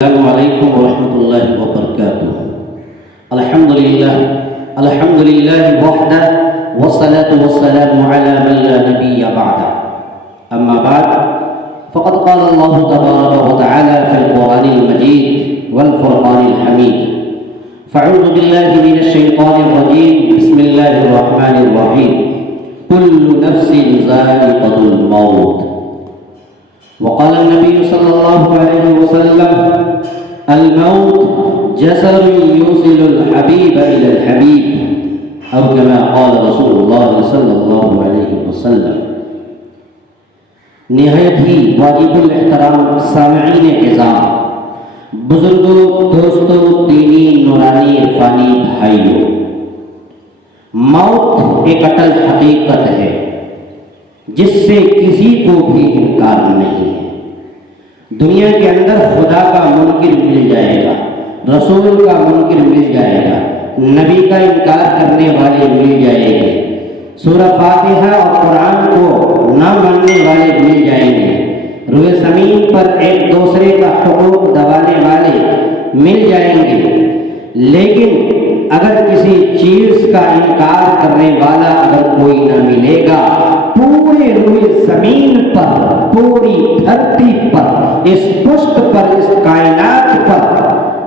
السلام علیکم ورحمۃ اللہ وبرکاتہ۔ الحمد للہ وحدہ والصلاة والسلام علی من لا نبی بعدہ، اما بعد فقد قال اللہ تبارک وتعالی فی القرآن المجید والفرقان الحمید، فاعوذ باللہ من الشیطان الرجیم، بسم اللہ الرحمن الرحیم، کل نفس ذائقۃ الموت۔ وقال النبي صلى الله عليه وسلم الموت جسر يوصل الحبيب إلى الحبيب، أو كما قال رسول الله صلى الله عليه وسلم۔ نہایت ہی واجب الاحترام سامعین اعزام، بزرگوں، دوستوں، دینی نورانی عرفانی بھائیوں، موت ایک اٹل حقیقت ہے جس سے کسی کو بھی انکار نہیں ہے۔ دنیا کے اندر خدا کا منکر مل جائے گا، رسول کا منکر مل جائے گا، نبی کا انکار کرنے والے مل جائیں گے، سورہ فاتحہ اور قرآن کو نہ ماننے والے مل جائیں گے، روئے زمین پر ایک دوسرے کا حقوق دبانے والے مل جائیں گے، لیکن اگر کسی چیز کا انکار کرنے والا اگر کوئی نہ ملے گا، پورے روئے زمین پر، پوری دھرتی پر، اس پشت پر، اس کائنات پر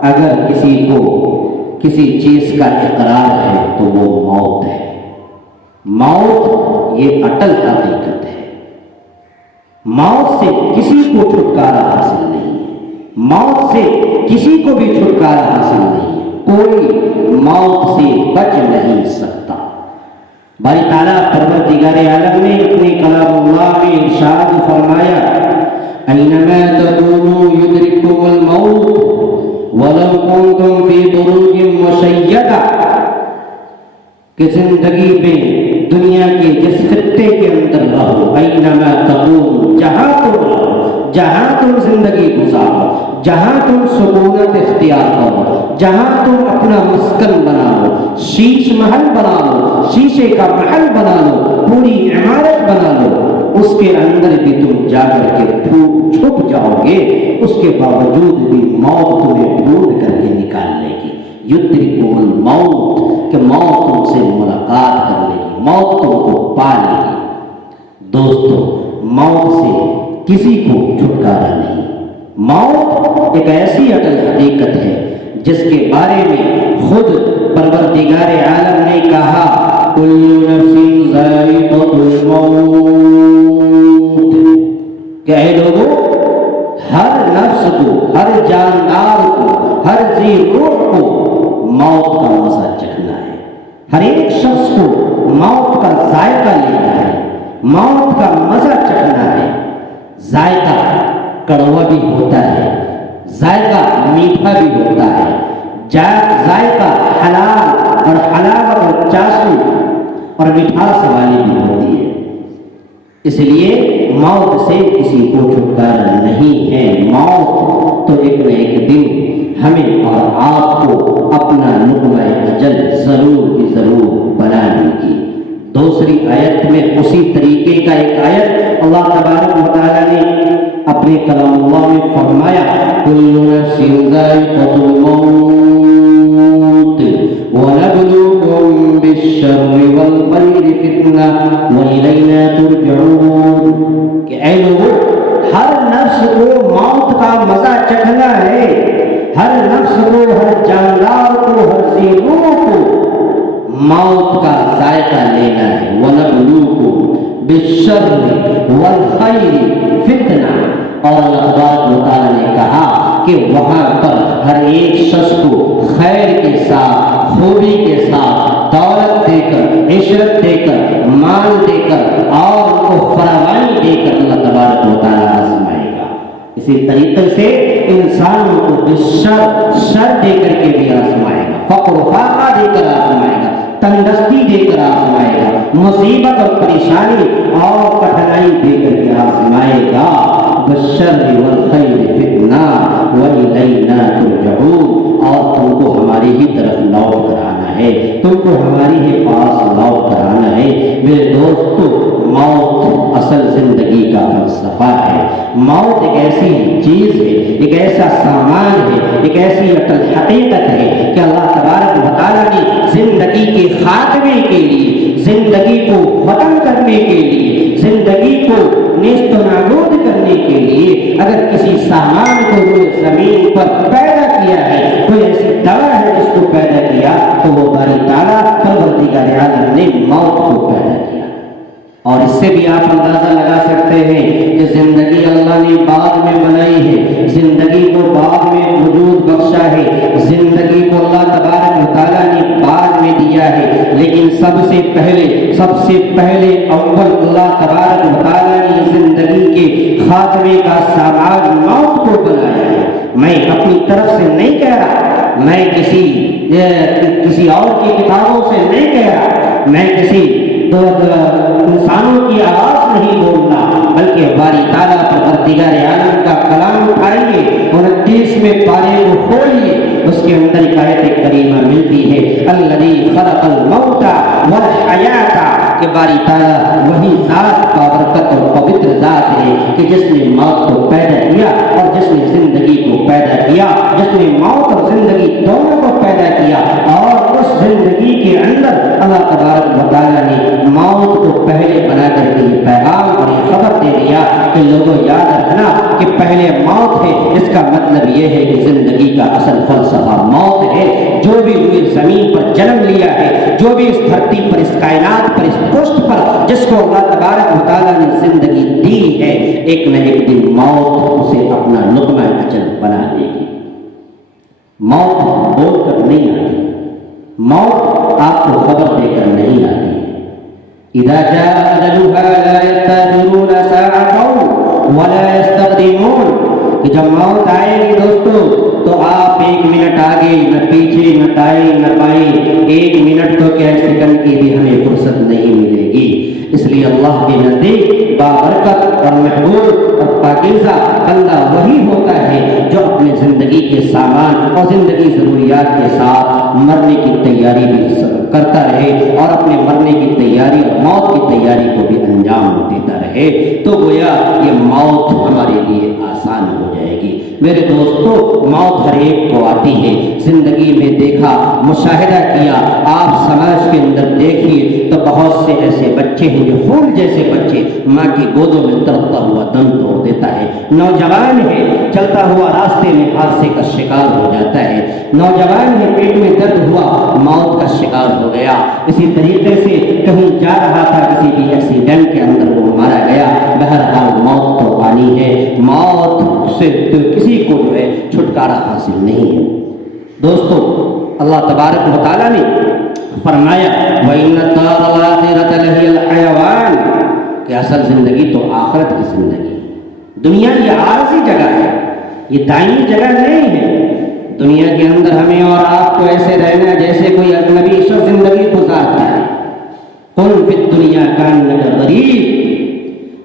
اگر کسی کو کسی چیز کا اقرار ہے تو وہ موت ہے۔ موت یہ اٹل حقیقت ہے، موت سے کسی کو چھٹکارا حاصل نہیں ہے، موت سے کسی کو بھی چھٹکارا حاصل نہیں ہے، کوئی موت سے بچ نہیں سکتا۔ باری تعالیٰ پروردگار عالم نے اپنے کلام اللہ میں ارشاد فرمایا، اینما تکونوا یدرککم الموت ولو کنتم فی بروج مشیدہ، کہ زندگی میں دنیا کے جس خطے کے اندر رہو، اینما تکونوا، جہاں تم رہو، جہاں تم زندگی گزارو، جہاں تم سکونت اختیار کرو، جہاں تم اپنا مسکن بنا لو، شیش محل بنا لو، شیشے کا محل بنا لو، پوری عمارت بنا لو، اس کے اندر بھی تم جا کر کے چھپ جاؤ گے، اس کے باوجود بھی موت تمہیں ڈھونڈ کر کے نکال لے گی۔ یدرککم الموت، کہ موت تم سے ملاقات کر لے گی، موت تم کو پا لے گی۔ دوستو، موت سے کسی کو چھٹکارا نہیں۔ موت ایک ایسی اٹل حقیقت ہے جس کے بارے میں خود پروردگار عالم نے کہا، کل نفس ذائقۃ الموت، کہ اے لوگوں، ہر نفس کو، ہر جاندار کو، ہر ذی روح کو موت کا مزہ چکھنا ہے۔ ہر ایک شخص کو موت کا ذائقہ لینا ہے، موت کا مزہ چکھنا ہے۔ ذائقہ کڑوا بھی ہوتا ہے، ذائقہ میٹھا بھی ہوتا ہے، ذائقہ حلال اور حلاوت اور چاشنی اور مٹھاس والی بھی ہوتی ہے۔ اس لیے موت سے کسی کو چھٹکارا نہیں ہے۔ موت تو ایک نہ ایک دن ہمیں اور آپ کو اپنا لقمہ اجل ضرور بھی ضرور بنانے کی۔ دوسری آیت میں اسی طریقے کا ایک آیت اللہ تبارک و تعالی نے اپنے کلام اللہ میں فرمایا، کل نفس ذائقۃ الموت ونبلوکم بالشر والخیر فتنہ وإلینا ترجعون، کہ اے لوگوں، ہر نفس کو موت کا مزہ چکھنا ہے، ہر نفس کو، ہر جاندار کو، ہر ذی روح کو موت کا ذائقہ لینا ہے۔ وَنَبْلُوكُمْ بِالشَّرِّ وَالْخَيْرِ فِتْنَةً، اور اللہ تبارک و تعالیٰ نے کہا کہ وہاں پر ہر ایک شخص کو خیر کے ساتھ، خوبی کے ساتھ، دولت دے کر، عشرت دے کر، مال دے کر اور کو فراوانی دے کر اللہ تبارک و تعالیٰ آزمائے گا۔ اسی طریقے سے انسانوں کو بالشر، شر دے کر کے بھی آزمائے گا، فقر و فاقہ دے کر آزمائے گا، تندرستی دے کر آزمائے گا، مصیبت اور پریشانی اور کٹھنائی دے کر کے آزمائے گا۔ بالشر والخیر فتنہ وإلینا ترجعون، اور تم کو ہماری ہی طرف لوٹ کر آنا ہے۔ ہے، تم کو ہماری ہی پاس لوٹ کر آنا ہے۔ میرے دوستو، موت اصل زندگی کا فلسفہ ہے۔ موت ایک ایسی چیز ہے، ایک ایسا سامان ہے، ایک ایسی اٹل حقیقت ہے کہ اللہ تبارک و تعالیٰ نے زندگی کے خاتمے کے لیے، زندگی کو ختم کرنے کے لیے، زندگی کو نیست و نابود کرنے کے لیے اگر کسی سامان کو روئے زمین پر پیدا کیا ہے، کوئی ایسی دوا ہے جس کو پیدا کیا، تو وہ باری تعالیٰ پروردگار عالم نے موت کو پیدا کیا۔ اور اس سے بھی آپ اندازہ لگا سکتے ہیں کہ زندگی اللہ نے بعد میں بنائی ہے، زندگی کو بعد میں وجود بخشا ہے، زندگی کو اللہ تبارک و تعالیٰ نے بعد میں دیا ہے، لیکن سب سے پہلے اول اللہ تبارک و تعالیٰ نے زندگی کے خاتمے کا سامان موت کو بنایا ہے۔ میں اپنی طرف سے نہیں کہہ رہا، میں کسی اور کی کتابوں سے نہیں کہہ رہا، میں کسی انسانوں کی آواز نہیں بولنا، بلکہ باری تعالیٰ پروردگار عالم کا کلام اٹھائیے، 29ویں پارے کو کھولیے، اس کے اندر ایک آیت کریمہ ملتی ہے، الذی خلق الموت والحیات، کہ باری تعالیٰ وہی ذات بابرکت اور پوتر ذات ہے کہ جس نے موت کو پیدا کیا اور جس نے زندگی کو پیدا کیا، جس نے موت اور زندگی دونوں کو پیدا کیا، اور اس زندگی کے اندر اللہ تبارک و تعالیٰ نے موت کو پہلے بنا کر کے یہ پیغام اور یہ خبر دے دیا کہ لوگوں یاد رکھنا کہ پہلے موت ہے، اس کا مطلب یہ ہے کہ زندگی کا اصل فلسفہ موت ہے۔ جو بھی ہوئی زمین پر جنم لیا ہے، جو بھی اس دھرتی پر، اس کائنات پر، اس پشت پر جس کو اللہ تبارک و تعالیٰ نے زندگی دی ہے، ایک نہ ایک دن موت اسے اپنا لقمہ اجل بنا دے گی۔ موت بول کر نہیں آتی، موت آپ کو خبر دے کر نہیں آتی۔ اذا جاء اجلها لا يستأخرون ساعة ولا يستقدمون، کہ جب موت آئے گی دوستو تو آپ ایک منٹ آگے نہ پیچھے نہ دائیں نہ بائیں، ایک منٹ تو کیا سیکنڈ کی بھی ہمیں فرصت نہیں ملے گی۔ اس لیے اللہ کے نزدیک بابرکت اور محبوب اور پاکیزہ بندہ وہی ہوتا ہے جو اپنے زندگی کے سامان اور زندگی ضروریات کے ساتھ مرنے کی تیاری بھی کرتا رہے، اور اپنے مرنے کی تیاری اور موت کی تیاری کو بھی انجام دیتا رہے، تو گویا یہ موت ہمارے لیے آسان ہو جائے گی۔ میرے دوستو، موت ہر ایک کو آتی ہے، زندگی میں دیکھا، مشاہدہ کیا، آپ سماج کے اندر دیکھیے تو بہت سے ایسے بچے ہیں جو پھول جیسے بچے ماں کی گودوں میں تڑپتا ہوا دم توڑ دیتا ہے، نوجوان ہے چلتا ہوا راستے میں حادثے کا شکار ہو جاتا ہے، نوجوان ہے پیٹ میں درد ہوا موت کا شکار ہو گیا، اسی طریقے سے کہیں جا رہا تھا کسی بھی ایکسیڈنٹ کے اندر وہ مارا گیا۔ بہرحال موت تو آنی ہے، موت سے تو کسی کو جو ہے چھٹکارا حاصل نہیں ہے۔ دوستو، اللہ تبارک و تعالیٰ نے فرمایا وَإِنَّ الدَّارَ الْآخِرَةَ لَهِيَ الْحَيَوَانُ، کہ اصل زندگی تو آخرت کی زندگی، دنیا یہ عارضی جگہ ہے، یہ دائمی جگہ نہیں ہے۔ دنیا کے اندر ہمیں اور آپ کو ایسے رہنا جیسے کوئی اجنبی شخص زندگی گزارتا ہے، قُلْ فِي الدُّنْيَا كَأَنَّكَ غَرِيبٌ،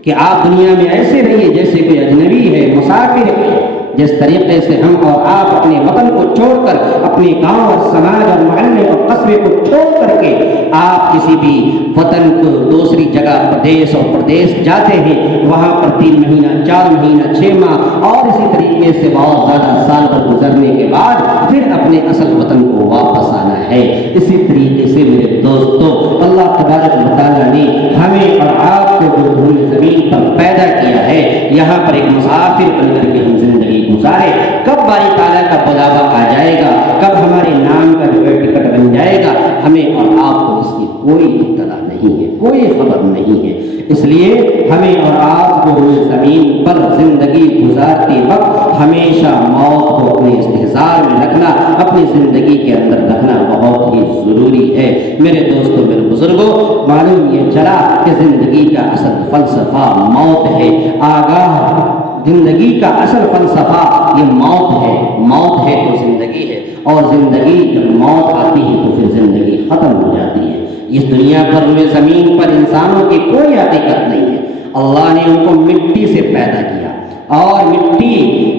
کہ آپ دنیا میں ایسے رہیے جیسے کوئی اجنبی ہے، مسافر ہے۔ جس طریقے سے ہم اور آپ اپنے وطن کو چھوڑ کر، اپنے گاؤں اور سماج اور محلے اور قصبے کو چھوڑ کر کے آپ کسی بھی وطن کو دوسری جگہ پردیس جاتے ہیں، وہاں پر 3 مہینہ 4 مہینہ 6 ماہ اور اسی طریقے سے بہت زیادہ سال پر گزرنے کے بعد پھر اپنے اصل وطن کو واپس آنا ہے۔ اسی طریقے سے میرے دوستو، اللہ تبارک و تعالیٰ نے ہمیں اور آپ کو جو دھول زمین پر پیدا کیا ہے، یہاں پر ایک مسافر بن کر کے ہم زندگی گزارے۔ کب باری تعالیٰ کا بلاوا آ جائے گا، کب ہمارے نام کا جو ہے ٹکٹ بن جائے گا، ہمیں اور آپ کو اس کی کوئی اطلاع نہیں ہے، کوئی خبر نہیں ہے۔ اس لیے ہمیں اور آپ کو روئے زمین پر زندگی گزارتے وقت ہمیشہ موت کو اپنے استحضار میں رکھنا، اپنی زندگی کے اندر رکھنا بہت ہی ضروری ہے۔ میرے دوستوں، میرے بزرگوں، معلوم یہ چلا کہ زندگی کا اصل فلسفہ موت ہے۔ آگاہ، زندگی کا اصل فلسفہ یہ موت ہے، موت ہے تو زندگی ہے، اور زندگی جب موت آتی ہے تو پھر زندگی ختم ہو جاتی ہے۔ اس دنیا پر روئے زمین پر انسانوں کی کوئی حقیقت نہیں ہے۔ اللہ نے ان کو مٹی سے پیدا کیا، اور مٹی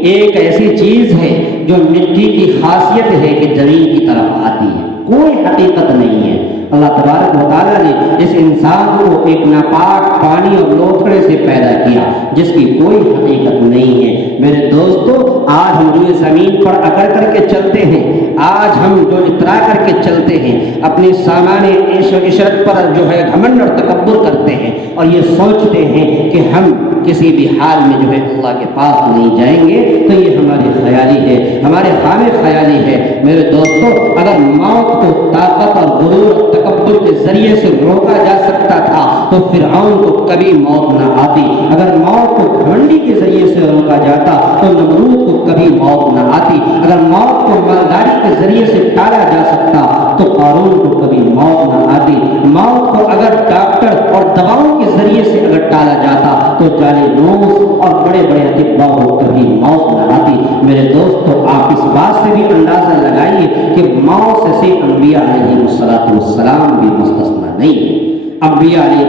ایک ایسی چیز ہے جو مٹی کی خاصیت ہے کہ زمین کی طرف آتی ہے، کوئی حقیقت نہیں ہے۔ اللہ تبارک و تعالیٰ نے اس انسان کو ایک ناپاک پانی اور لوتھڑے سے پیدا کیا جس کی کوئی حقیقت نہیں ہے۔ میرے دوستو، آج ہم روئے زمین پر اکڑ کر کے چلتے ہیں، آج ہم جو اترا کر کے چلتے ہیں، اپنے سامان عیش و عشرت پر جو ہے گھمنڈ اور تکبر کرتے ہیں اور یہ سوچتے ہیں کہ ہم کسی بھی حال میں جو ہے اللہ کے پاس نہیں جائیں گے، تو یہ ہماری خیالی ہے، ہمارے خام خیالی ہے۔ میرے دوستو، اگر موت کو طاقت اور غرور اور تکبر کے ذریعے سے روکا جا سکتا تھا تو فرعون کو کبھی موت نہ آتی، اگر موت کو گھمنڈی کے ذریعے سے روکا جاتا تو نمرود کو کبھی موت نہ آتی، اگر موت کو مالداری کے ذریعے سے ٹالا جا سکتا تو قارون کو کبھی موت نہ آتی، موت کو اگر ڈاکٹر اور دواؤں کے ذریعے سے اگر ٹالا جاتا تو جعلی نوس اور بڑے بڑے اطباء کو کبھی موت نہ آتی۔ میرے دوستو، آپ اس بات سے بھی اندازہ لگائیے کہ موت سے انبیاء علیہ السلام بھی مستثنا نہیں ہے۔ انبیاء علیہ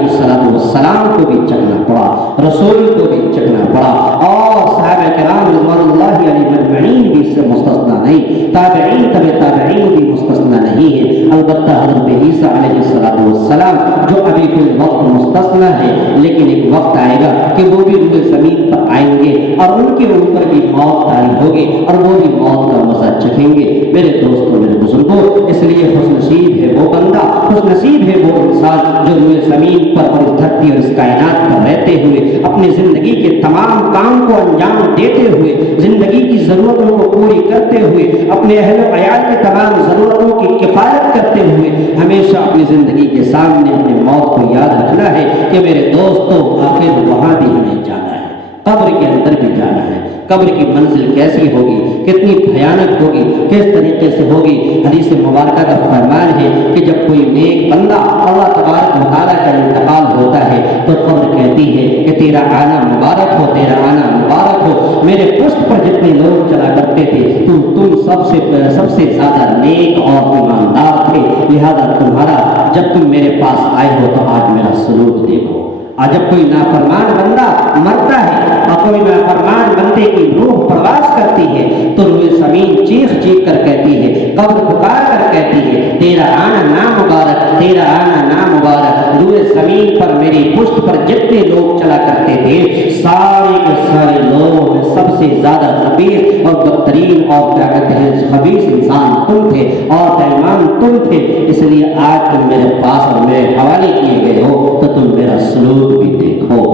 السلام کو بھی چکنا پڑا، رسول کو بھی چکنا پڑا، اور صحابہ کرام رضوان اللہ علیہم اجمعین بھی اس سے مستثنا نہیں، تابعین تابعین بھی مستثنا نہیں ہے۔ البتہ حضرت عیسیٰ علیہ السلام جو ابھی کوئی وقت مستثنا ہے، لیکن ایک وقت آئے گا کہ وہ بھی روئے زمین پر آئیں گے اور ان کے اوپر بھی موت طاری ہوگی اور وہ بھی موت کا مزہ چکھیں گے۔ میرے دوستوں، میرے بزرگوں، اس لیے خوش نصیب ہے وہ بندہ، خوش نصیب ہے وہ انسان جو روئے زمین پر اور اس دھرتی اور اس کائنات پر رہتے ہوئے اپنی زندگی کے تمام کام کو انجام دیتے ہوئے، زندگی کی ضرورتوں کو پوری کرتے ہوئے، اپنے اہل و عیال کے تمام ضرورتوں کی کفایت کرتے ہوئے ہمیشہ اپنی زندگی کے سامنے اپنی موت کو یاد رکھنا ہے کہ میرے دوستوں، آخر وہاں بھی ہمیں جانا ہے، قبر کے اندر بھی جانا ہے۔ قبر کی منزل کیسی ہوگی، کتنی بھیانک ہوگی، کس طریقے سے ہوگی؟ حدیث مبارکہ کا فرمان ہے کہ جب کوئی نیک بندہ اللہ تبارک و تعالیٰ کا انتقال ہوتا ہے تو قبر کہتی ہے کہ تیرا آنا مبارک ہو، تیرا آنا مبارک ہو، میرے پشت پر جتنے لوگ چلا کرتے تھے تم سب سے زیادہ نیک اور ایماندار تھے، لہذا تمہارا جب تم میرے پاس آئے ہو تو آج میرا سلوک دیکھو۔ آج جب کوئی نافرمان بندہ مرتا ہے اور کوئی نافرمان بندے کی روح پرواز کرتی ہے تو روئے زمین چیخ چیخ کر کہتی ہے، قبر پکار کر کہتی ہے، تیرا آنا نامبارک، تیرا آنا نامبارک۔ روئے زمین پر میری پشت پر جتنے لوگ چلا کرتے تھے، سارے کے سارے لوگوں میں سب سے زیادہ خبیث اور بدترین اور کیا کہتے ہیں خبیث انسان تم تھے اور پیمان تم تھے، اس لیے آج تم میرے پاس اور میرے حوالے کیے گئے ہو تو تم میرا سلوک بھی دیکھو۔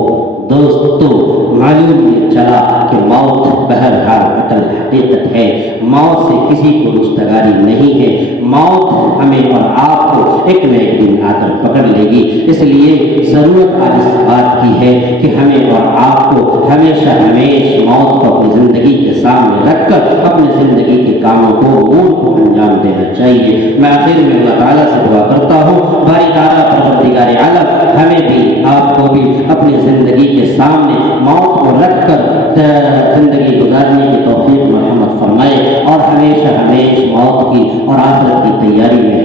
دوستو، معلوم یہ چلا کہ موت بہرحال اٹل حقیقت ہے، موت سے کسی کو رستگاری نہیں ہے، موت ہمیں اور آپ کو ایک نہ ایک دن آ کر پکڑ لے گی۔ اس لیے ضرورت آج اس بات کی ہے کہ ہمیں اور آپ کو ہمیشہ موت کو اپنی زندگی کے سامنے رکھ کر اپنی زندگی کے کاموں کو امور کو انجام دینا چاہیے۔ میں آخر میں اللہ تعالیٰ سے دعا کرتا ہوں، باری تعالیٰ پروردگار عالم ہمیں بھی آپ کو بھی اپنی زندگی کے سامنے موت کو رکھ کر زندگی گزارنے کی توفیق مرحمت فرمائے اور ہمیشہ موت کی اور آخرت کی تیاری میں